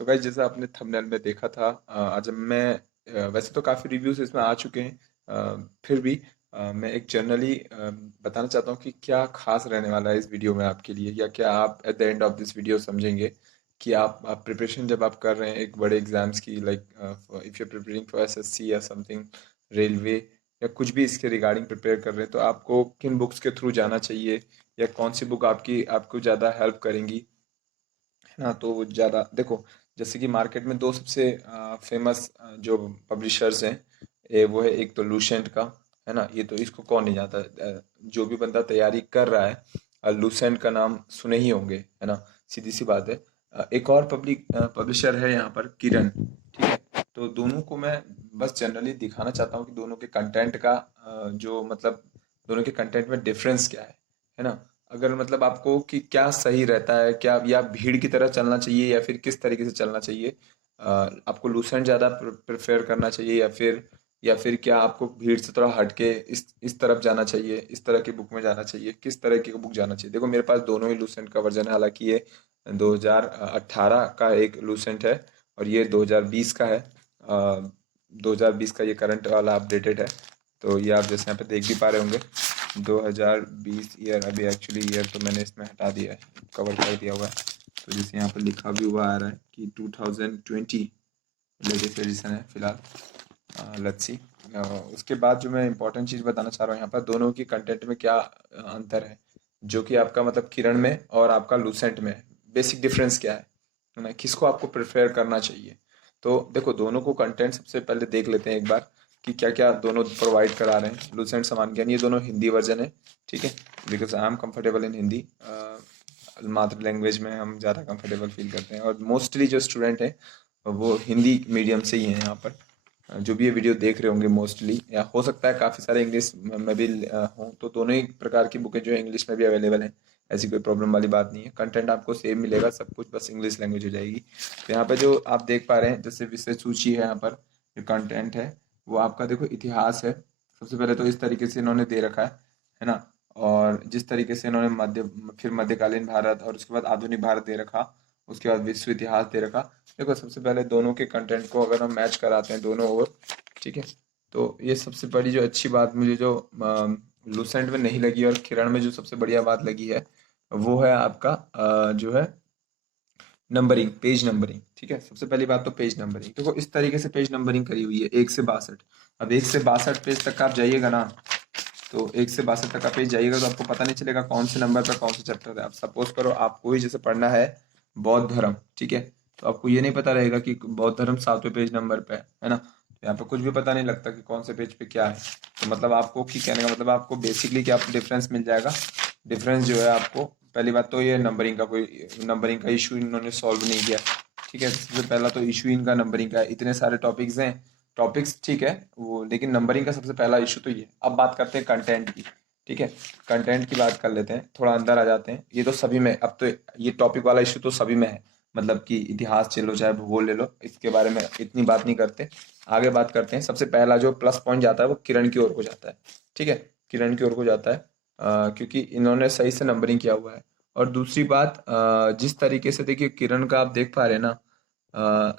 So guys, जैसा आपने thumbnail में देखा था, आज मैं वैसे तो काफ़ी रिव्यूज इसमें आ चुके हैं। फिर भी मैं एक जनरली बताना चाहता हूँ कि क्या खास रहने वाला है इस वीडियो में आपके लिए, या क्या आप at the end of this video समझेंगे कि आप प्रिपरेशन जब आप कर रहे हैं एक बड़े एग्जाम्स की, like if you preparing for SSC या समथिंग, रेलवे या कुछ भी इसके रिगार्डिंग प्रिपेयर कर रहे हैं, तो आपको किन बुक्स के थ्रू जाना चाहिए, या कौन सी बुक आपको ज़्यादा हेल्प करेंगी, है ना। तो ज़्यादा देखो, जैसे कि मार्केट में दो सबसे फेमस जो पब्लिशर्स हैं, वो है एक तो लूसेंट का, है ना। ये तो इसको कौन नहीं जानता, जो भी बंदा तैयारी कर रहा है, लूसेंट का नाम सुने ही होंगे, है ना। सीधी सी बात है। एक और पब्लिशर है यहाँ पर, किरण, ठीक है। तो दोनों को मैं बस जनरली दिखाना चाहता हूँ कि दोनों के कंटेंट का जो मतलब दोनों के कंटेंट में डिफरेंस क्या है ना। अगर मतलब आपको कि क्या सही रहता है, क्या या भीड़ की तरह चलना चाहिए या फिर किस तरीके से चलना चाहिए, आपको लूसेंट ज़्यादा प्रेफर करना चाहिए, या फिर क्या आपको भीड़ से थोड़ा हटके इस तरफ जाना चाहिए, इस तरह की बुक में जाना चाहिए, किस तरह की बुक जाना चाहिए। देखो, मेरे पास दोनों ही लूसेंट का वर्जन है। हालांकि ये 2018 का एक लूसेंट है और ये 2020 का है। 2020 का ये करंट वाला अपडेटेड है। तो ये आप जैसे यहाँ पे देख भी पा रहे होंगे, 2020 ईयर। अभी एक्चुअली ईयर तो मैंने इसमें हटा दिया है, कवर कर दिया हुआ है। तो जैसे यहाँ पर लिखा भी हुआ आ रहा है कि 2020 लेटेस्ट एडिशन है फिलहाल। Let's see. उसके बाद जो मैं इंपॉर्टेंट चीज़ बताना चाह रहा हूँ यहाँ पर, दोनों की कंटेंट में क्या अंतर है, जो कि आपका मतलब किरण में और आपका लूसेंट में बेसिक डिफरेंस क्या है ना, किसको आपको प्रेफर करना चाहिए। तो देखो, दोनों को कंटेंट सबसे पहले देख लेते हैं एक बार कि क्या क्या दोनों प्रोवाइड करा रहे हैं। लूसेंट समान ज्ञान, ये दोनों हिंदी वर्जन है, ठीक है। Because I am comfortable in Hindi, मातृ लैंग्वेज में हम ज़्यादा कंफर्टेबल फील करते हैं, और मोस्टली जो स्टूडेंट हैं वो हिंदी मीडियम से ही हैं यहाँ पर। जो भी ये वीडियो देख रहे होंगे मोस्टली, या हो सकता है काफ़ी सारे इंग्लिश में भी हों, तो दोनों ही प्रकार की बुकें जो है इंग्लिश में भी अवेलेबल हैं। ऐसी कोई प्रॉब्लम वाली बात नहीं है, कंटेंट आपको सेम मिलेगा सब कुछ, बस इंग्लिश लैंग्वेज हो जाएगी। तो यहाँ पे जो आप देख पा रहे हैं, जैसे विषय सूची है यहाँ पर, जो कंटेंट है वो आपका देखो इतिहास है। सबसे पहले तो इस तरीके से इन्होंने दे रखा है ना। और जिस तरीके से इन्होंने फिर मध्यकालीन भारत, और उसके बाद आधुनिक भारत दे रखा, उसके बाद विश्व इतिहास दे रखा। देखो, सबसे पहले दोनों के कंटेंट को अगर हम मैच कराते हैं दोनों ओर, ठीक है, तो ये सबसे बड़ी जो अच्छी बात मुझे जो लूसेंट में नहीं लगी और किरण में जो सबसे बढ़िया बात लगी है, वो है आपका जो है नंबरिंग, पेज नंबरिंग। ठीक है, सबसे पहली बात तो पेज नंबरिंग। देखो, इस तरीके से पेज नंबरिंग करी हुई है 1 से 62। अब 1 से 62 पेज तक आप जाइएगा ना, तो 1 से 62 तक का पेज जाइएगा तो आपको पता नहीं चलेगा कौन से नंबर पर कौन सा चैप्टर है। आप सपोज करो आपको ही जैसे पढ़ना है बौद्ध धर्म, ठीक है, तो आपको ये नहीं पता रहेगा कि बौद्ध धर्म 7वें पेज नंबर पे है ना। तो यहाँ पे कुछ भी पता नहीं लगता कि कौन से पेज पे क्या है। तो मतलब आपको कि कहने का मतलब आपको बेसिकली क्या डिफरेंस मिल जाएगा। डिफरेंस जो है आपको, पहली बात तो ये नंबरिंग का इशू इन्होंने सॉल्व नहीं किया। ठीक है, सबसे पहला तो इशू इनका नंबरिंग का है। इतने सारे टॉपिक्स हैं, टॉपिक्स ठीक है वो, लेकिन नंबरिंग का सबसे पहला इशू तो ये। अब बात करते हैं कंटेंट की, ठीक है। कंटेंट की बात कर लेते हैं, थोड़ा अंदर आ जाते हैं। ये तो सभी में, अब तो ये टॉपिक वाला इशू तो सभी में है, मतलब कि इतिहास ले लो चाहे भूगोल ले लो, इसके बारे में इतनी बात नहीं करते। आगे बात करते हैं। सबसे पहला जो प्लस पॉइंट जाता है वो किरण की ओर को जाता है, ठीक है। किरण की ओर को जाता है, क्योंकि इन्होंने सही से नंबरिंग किया हुआ है। और दूसरी बात, जिस तरीके से देखिए किरण का आप देख पा रहे हैं ना,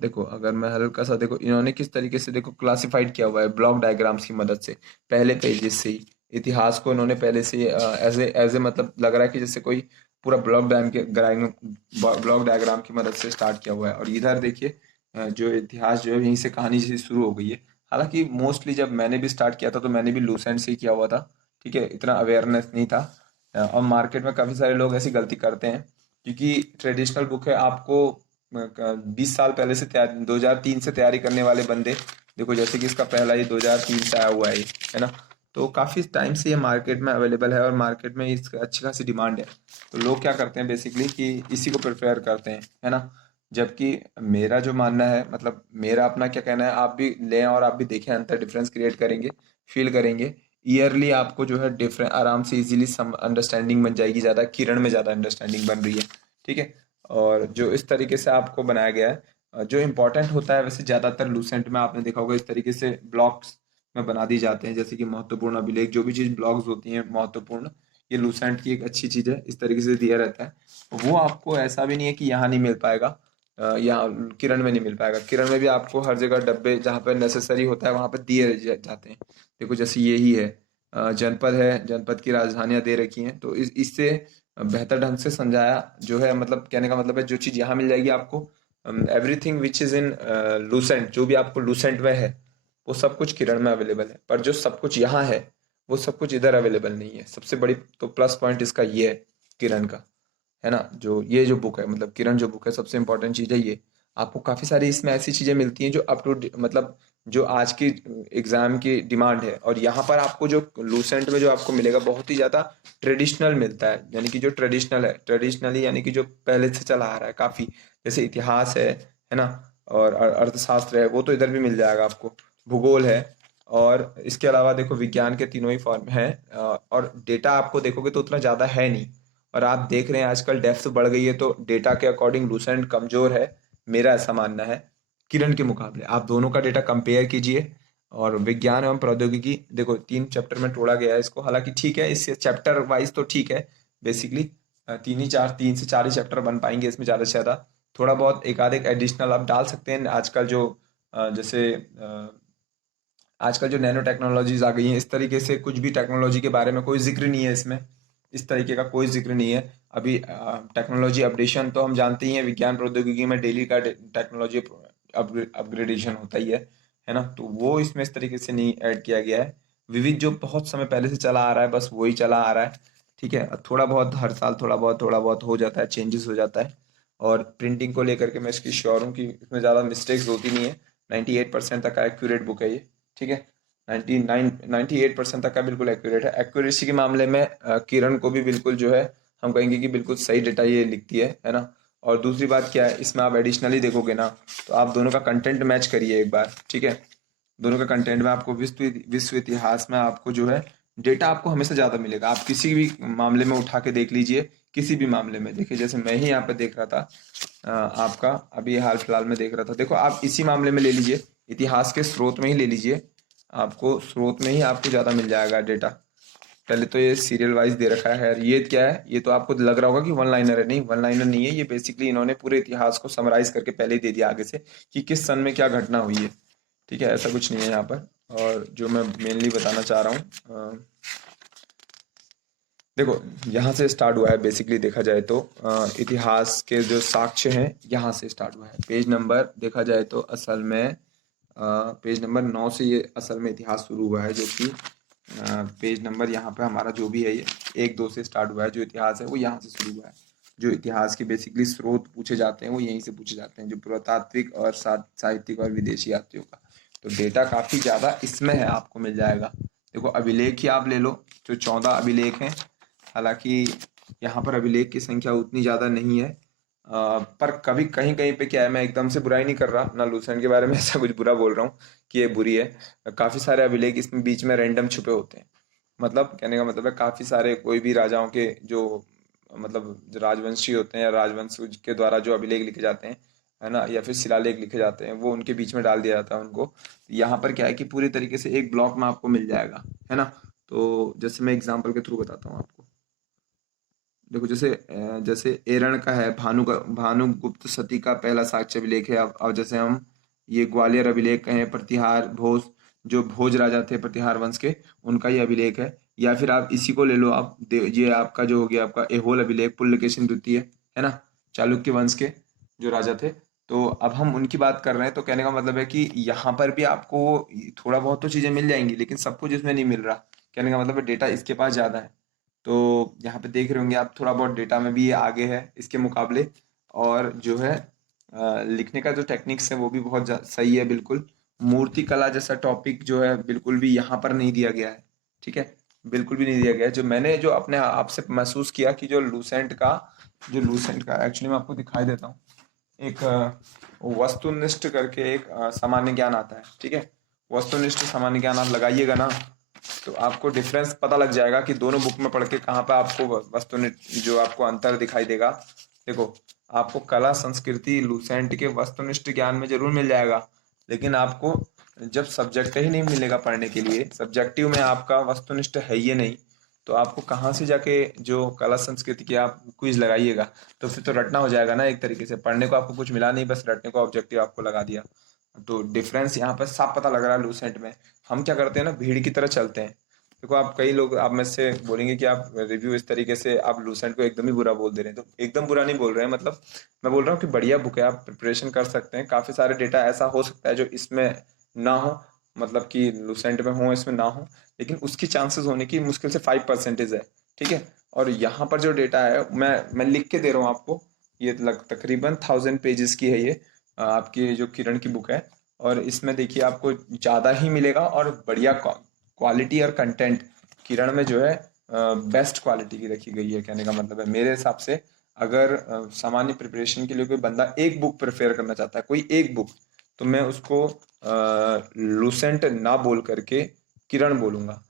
देखो अगर मैं हल्का सा, देखो इन्होंने किस तरीके से देखो क्लासिफाइड किया हुआ है ब्लॉक डायग्राम्स की मदद से। पहले पेजेस से ही इतिहास को इन्होंने पहले से एज ए मतलब लग रहा है कि जैसे कोई पूरा ब्लॉक डायग्राम की मदद से स्टार्ट किया हुआ है। और इधर देखिए, जो इतिहास जो है यहीं से कहानी से शुरू हो गई है। हालांकि मोस्टली जब मैंने भी स्टार्ट किया था तो मैंने भी लूसेंट से ही किया हुआ था, ठीक है, इतना अवेयरनेस नहीं था। और मार्केट में काफ़ी सारे लोग ऐसी गलती करते हैं, क्योंकि ट्रेडिशनल बुक है। आपको 20 साल पहले से तैयारी, 2003 से तैयारी करने वाले बंदे, देखो जैसे कि इसका पहला ये 2003 से आया हुआ है ये, है ना। तो काफ़ी टाइम से ये मार्केट में अवेलेबल है और मार्केट में इसकी अच्छी खासी डिमांड है। तो लोग क्या करते हैं बेसिकली कि इसी को प्रेफर करते हैं, है ना। जबकि मेरा जो मानना है, मतलब मेरा अपना क्या कहना है, आप भी लें और आप भी देखें, अंतर डिफरेंस क्रिएट करेंगे, फील करेंगे। ईयरली आपको जो है डिफरेंट आराम से इजीली सम अंडरस्टैंडिंग बन जाएगी। ज़्यादा किरण में ज़्यादा अंडरस्टैंडिंग बन रही है, ठीक है। और जो इस तरीके से आपको बनाया गया है, जो इम्पोर्टेंट होता है, वैसे ज़्यादातर लूसेंट में आपने देखा होगा इस तरीके से ब्लॉक्स में बना दी जाते हैं, जैसे कि महत्वपूर्ण अभिलेख, जो भी चीज़ ब्लॉक्स होती हैं महत्वपूर्ण, ये लूसेंट की एक अच्छी चीज़ है। इस तरीके से दिया रहता है। वो आपको ऐसा भी नहीं है कि यहाँ नहीं मिल पाएगा। यहाँ किरण में नहीं मिल पाएगा। किरण में भी आपको हर जगह डब्बे जहाँ पे नेसेसरी होता है वहाँ पे दिए जाते हैं। देखो जैसे यही है, जनपद है, जनपद की राजधानियाँ दे रखी हैं, तो इससे बेहतर ढंग से समझाया जो है, मतलब कहने का मतलब है जो चीज़ यहाँ मिल जाएगी आपको, everything which is in Lucent, जो भी आपको लूसेंट में है वो सब कुछ किरण में अवेलेबल है, पर जो सब कुछ यहाँ है वो सब कुछ इधर अवेलेबल नहीं है। सबसे बड़ी तो प्लस पॉइंट इसका ये है किरण का, है ना। जो ये जो बुक है, मतलब किरण जो बुक है, सबसे इंपॉर्टेंट चीज़ है ये। आपको काफ़ी सारी इसमें ऐसी चीज़ें मिलती हैं जो अप टू मतलब जो आज की एग्ज़ाम की डिमांड है, और यहाँ पर आपको जो लूसेंट में जो आपको मिलेगा बहुत ही ज़्यादा ट्रेडिशनल मिलता है, यानी कि जो ट्रेडिशनल है, ट्रेडिशनली यानी कि जो पहले से चला आ रहा है काफ़ी, जैसे इतिहास है ना, और अर्थशास्त्र है, वो तो इधर भी मिल जाएगा आपको, भूगोल है, और इसके अलावा देखो विज्ञान के तीनों ही फॉर्म हैं, और डेटा आपको देखोगे तो उतना ज़्यादा है नहीं। और आप देख रहे हैं आजकल डेप्थ बढ़ गई है, तो डेटा के अकॉर्डिंग लूसेंट कमजोर है, मेरा ऐसा मानना है। किरण के मुकाबले आप दोनों का डेटा कंपेयर कीजिए। और विज्ञान एवं प्रौद्योगिकी देखो 3 चैप्टर में तोड़ा गया है इसको, हालांकि ठीक है, इससे चैप्टर वाइज तो ठीक है, बेसिकली 3 से 4 ही चैप्टर बन पाएंगे इसमें, ज़्यादा से ज़्यादा थोड़ा बहुत एक आध एक एडिशनल आप डाल सकते हैं। आजकल जो जैसे आजकल जो नैनो टेक्नोलॉजीज आ गई हैं, इस तरीके से कुछ भी टेक्नोलॉजी के बारे में कोई जिक्र नहीं है इसमें, इस तरीके का कोई जिक्र नहीं है। अभी टेक्नोलॉजी अपडेशन तो हम जानते ही हैं, विज्ञान प्रौद्योगिकी में डेली का टेक्नोलॉजी अपग्रेडेशन होता ही है ना, तो वो इसमें इस तरीके से नहीं ऐड किया गया है। विविध जो बहुत समय पहले से चला आ रहा है, बस वही चला आ रहा है, ठीक है। थोड़ा बहुत हर साल थोड़ा बहुत हो जाता है, चेंजेस हो जाता है। और प्रिंटिंग को लेकर के मैं इसकी श्योर हूँ कि इसमें ज़्यादा मिस्टेक्स होती नहीं है। 98% तक का एक्यूरेट बुक है ये, ठीक है। 98% तक का बिल्कुल एक्यूरेट है। एक्यूरेसी के मामले में किरण को भी बिल्कुल जो है, हम कहेंगे कि बिल्कुल सही डेटा ये लिखती है ना। और दूसरी बात क्या है, इसमें आप एडिशनली देखोगे ना, तो आप दोनों का कंटेंट मैच करिए एक बार, ठीक है। दोनों का कंटेंट में आपको विश्व विश्व इतिहास में आपको जो है डेटा आपको हमेशा ज़्यादा मिलेगा। आप किसी भी मामले में उठा के देख लीजिए, किसी भी मामले में देखिए, जैसे मैं ही यहाँ पे देख रहा था, आपका अभी हाल फिलहाल में देख रहा था, देखो आप इसी मामले में ले लीजिए, इतिहास के स्रोत में ही ले लीजिए, आपको स्रोत में ही आपको ज़्यादा मिल जाएगा डेटा। पहले तो ये सीरियल वाइज दे रखा है, ये क्या है, ये तो आपको लग रहा होगा कि वन लाइनर है, नहीं वन लाइनर नहीं है, ये बेसिकली इन्होंने पूरे इतिहास को समराइज करके पहले ही दे दिया आगे से कि किस सन में क्या घटना हुई है, ठीक है। ऐसा कुछ नहीं है यहाँ पर। और जो मैं मेनली बताना चाह रहा हूँ, देखो यहाँ से स्टार्ट हुआ है, बेसिकली देखा जाए तो इतिहास के जो साक्ष्य हैं यहाँ से स्टार्ट हुआ है। पेज नंबर देखा जाए तो असल में पेज नंबर 9 से ये असल में इतिहास शुरू हुआ है, जो कि पेज नंबर यहाँ पे हमारा जो भी है ये 1-2 से स्टार्ट हुआ है। जो इतिहास है वो यहाँ से शुरू हुआ है। जो इतिहास के बेसिकली स्रोत पूछे जाते हैं वो यहीं से पूछे जाते हैं, जो पुरातात्विक और साहित्यिक और विदेशी यात्रियों का। तो डेटा काफ़ी ज़्यादा इसमें है, आपको मिल जाएगा। देखो अभिलेख ही आप ले लो, जो 14 अभिलेख हैं, हालांकि यहाँ पर अभिलेख की संख्या उतनी ज़्यादा नहीं है, पर कभी कहीं कहीं पे क्या है, मैं एकदम से बुराई नहीं कर रहा ना लूसेंट के बारे में, ऐसा कुछ बुरा बोल रहा हूँ कि ये बुरी है। काफ़ी सारे अभिलेख इसमें बीच में रैंडम छुपे होते हैं, मतलब कहने का मतलब है काफ़ी सारे कोई भी राजाओं के जो मतलब जो राजवंशी होते हैं या राजवंश के द्वारा जो अभिलेख लिखे जाते हैं, है ना, या फिर शिलालेख लिखे जाते हैं, वो उनके बीच में डाल दिया जाता है उनको। यहाँ पर क्या है कि पूरी तरीके से एक ब्लॉक में आपको मिल जाएगा, है ना। तो जैसे मैं एग्जाम्पल के थ्रू बताता हूँ आपको। देखो जैसे एरण का है, भानुगुप्त सती का पहला साक्ष्य अभिलेख है। अब जैसे हम ये ग्वालियर अभिलेख कहें, प्रतिहार भोज, जो भोज राजा थे प्रतिहार वंश के, उनका ये अभिलेख है। या फिर आप इसी को ले लो, आप ये आपका जो हो गया आपका एहोल अभिलेख, पुलकेशिन द्वितीय, है ना, चालुक्य वंश के जो राजा थे। तो अब हम उनकी बात कर रहे हैं, तो कहने का मतलब है कि यहाँ पर भी आपको थोड़ा बहुत तो चीज़ें मिल जाएंगी, लेकिन सब कुछ इसमें नहीं मिल रहा। कहने का मतलब है डेटा इसके पास ज़्यादा है। तो यहाँ पे देख रहे होंगे आप, थोड़ा बहुत डेटा में भी ये आगे है इसके मुकाबले। और जो है लिखने का जो टेक्निक्स है वो भी बहुत सही है बिल्कुल। मूर्ति कला जैसा टॉपिक जो है बिल्कुल भी यहाँ पर नहीं दिया गया है, ठीक है, बिल्कुल भी नहीं दिया गया है। जो मैंने जो अपने आप से महसूस किया कि जो लूसेंट का एक्चुअली मैं आपको दिखाई देता हूँ। एक वस्तुनिष्ठ करके एक सामान्य ज्ञान आता है, ठीक है। वस्तुनिष्ठ सामान्य ज्ञान आप लगाइएगा ना, तो आपको डिफरेंस पता लग जाएगा कि दोनों बुक में पढ़ के कहाँ पे आपको वस्तुनिष्ठ जो आपको अंतर दिखाई देगा। देखो आपको कला संस्कृति लूसेंट के वस्तुनिष्ठ ज्ञान में जरूर मिल जाएगा, लेकिन आपको जब सब्जेक्ट ही नहीं मिलेगा पढ़ने के लिए, सब्जेक्टिव में आपका वस्तुनिष्ठ है ये नहीं, तो आपको कहाँ से जाके जो कला संस्कृति की आप क्विज लगाइएगा, तो फिर तो रटना हो जाएगा ना। एक तरीके से पढ़ने को आपको कुछ मिला नहीं, बस रटने को ऑब्जेक्टिव आपको लगा दिया। तो डिफरेंस यहाँ पर साफ पता लग रहा है लूसेंट में। हम क्या करते हैं ना, भीड़ की तरह चलते हैं। देखो, आप कई लोग आप में से बोलेंगे कि आप रिव्यू इस तरीके से आप लूसेंट को एकदम ही बुरा बोल दे रहे हैं। तो एकदम बुरा नहीं बोल रहे हैं, मतलब मैं बोल रहा हूँ कि बढ़िया बुक है, आप प्रिपरेशन कर सकते हैं। काफी सारे डेटा ऐसा हो सकता है जो इसमें ना हो, मतलब कि लूसेंट में हो इसमें ना हो, लेकिन उसकी चांसेस होने की मुश्किल से 5% है। ठीक है। और यहाँ पर जो डेटा है, मैं लिख के दे रहा हूँ आपको। ये तकरीबन 1000 पेजेस की है ये, आपकी जो किरण की बुक है। और इसमें देखिए आपको ज्यादा ही मिलेगा और बढ़िया क्वालिटी और कंटेंट किरण में जो है बेस्ट क्वालिटी की रखी गई है। कहने का मतलब है मेरे हिसाब से, अगर सामान्य प्रिपरेशन के लिए कोई बंदा एक बुक प्रेफर करना चाहता है, कोई एक बुक, तो मैं उसको लूसेंट ना बोल करके किरण बोलूंगा,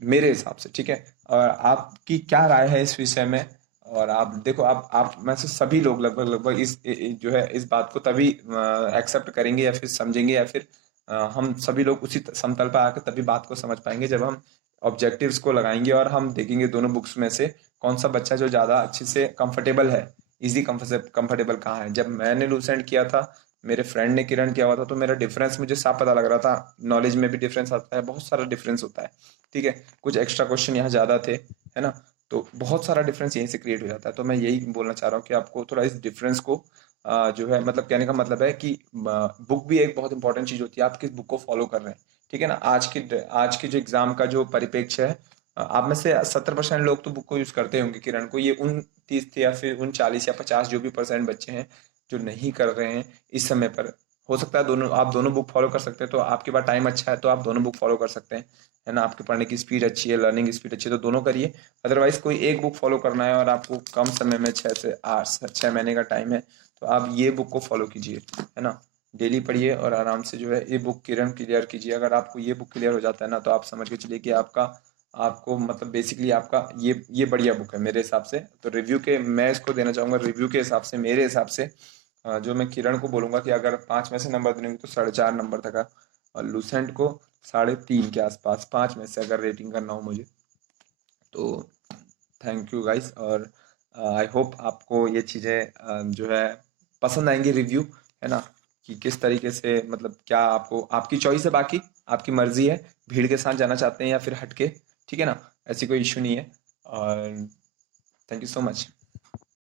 मेरे हिसाब से। ठीक है। और आपकी क्या राय है इस विषय में? और आप देखो, आप में से सभी लोग लगभग लगभग जो है इस बात को तभी एक्सेप्ट करेंगे या फिर समझेंगे, या फिर हम सभी लोग उसी समतल पर आकर तभी बात को समझ पाएंगे, जब हम ऑब्जेक्टिव्स को लगाएंगे और हम देखेंगे दोनों बुक्स में से कौन सा बच्चा जो ज्यादा अच्छे से कंफर्टेबल है। इजी कंफर्टेबल कहाँ है? जब मैंने लूसेंट किया था, मेरे फ्रेंड ने किरण किया हुआ था, तो मेरा डिफरेंस मुझे साफ पता लग रहा था। नॉलेज में भी डिफरेंस आता है, बहुत सारा डिफरेंस होता है। ठीक है। कुछ एक्स्ट्रा क्वेश्चन यहाँ ज्यादा थे, है ना। तो बहुत सारा डिफरेंस यहीं से क्रिएट हो जाता है। तो मैं यही बोलना चाह रहा हूँ कि आपको थोड़ा इस डिफरेंस को जो है, मतलब कहने का मतलब है कि बुक भी एक बहुत इंपॉर्टेंट चीज होती है। आप किस बुक को फॉलो कर रहे हैं, ठीक है ना। आज की जो एग्जाम का जो परिप्रेक्ष्य है, आप में से 70% लोग तो बुक को यूज करते होंगे किरण को। ये 29 या फिर 39 या 50 जो भी परसेंट बच्चे हैं जो नहीं कर रहे हैं इस समय पर, हो सकता है दोनों, आप दोनों बुक फॉलो कर सकते हैं। तो आपके पास टाइम अच्छा है तो आप दोनों बुक फॉलो कर सकते हैं, है ना। आपके पढ़ने की स्पीड अच्छी है, लर्निंग स्पीड अच्छी है, तो दोनों करिए। अदरवाइज कोई एक बुक फॉलो करना है और आपको कम समय में 6 महीने का टाइम है, तो आप ये बुक को फॉलो कीजिए, है ना। डेली पढ़िए और आराम से जो है ये बुक किरण क्लियर कीजिए। अगर आपको ये बुक क्लियर हो जाता है ना, तो आप समझ के चलिए कि आपको मतलब बेसिकली आपका ये बढ़िया बुक है मेरे हिसाब से। तो रिव्यू के मैं इसको देना चाहूंगा, रिव्यू के हिसाब से मेरे हिसाब से जो मैं किरण को बोलूंगा कि अगर 5 में से नंबर देंगे तो 4.5 नंबर तक है। और लूसेंट को 3.5 के आसपास, 5 में से अगर रेटिंग करना हो मुझे तो। Thank you guys. और आई होप आपको ये चीज़ें जो है पसंद आएंगी, रिव्यू, है ना। कि किस तरीके से, मतलब क्या आपको, आपकी चॉइस है, बाकी आपकी मर्जी है, भीड़ के साथ जाना चाहते हैं या फिर हटके, ठीक है ना। ऐसी कोई इशू नहीं है। और थैंक यू सो मच।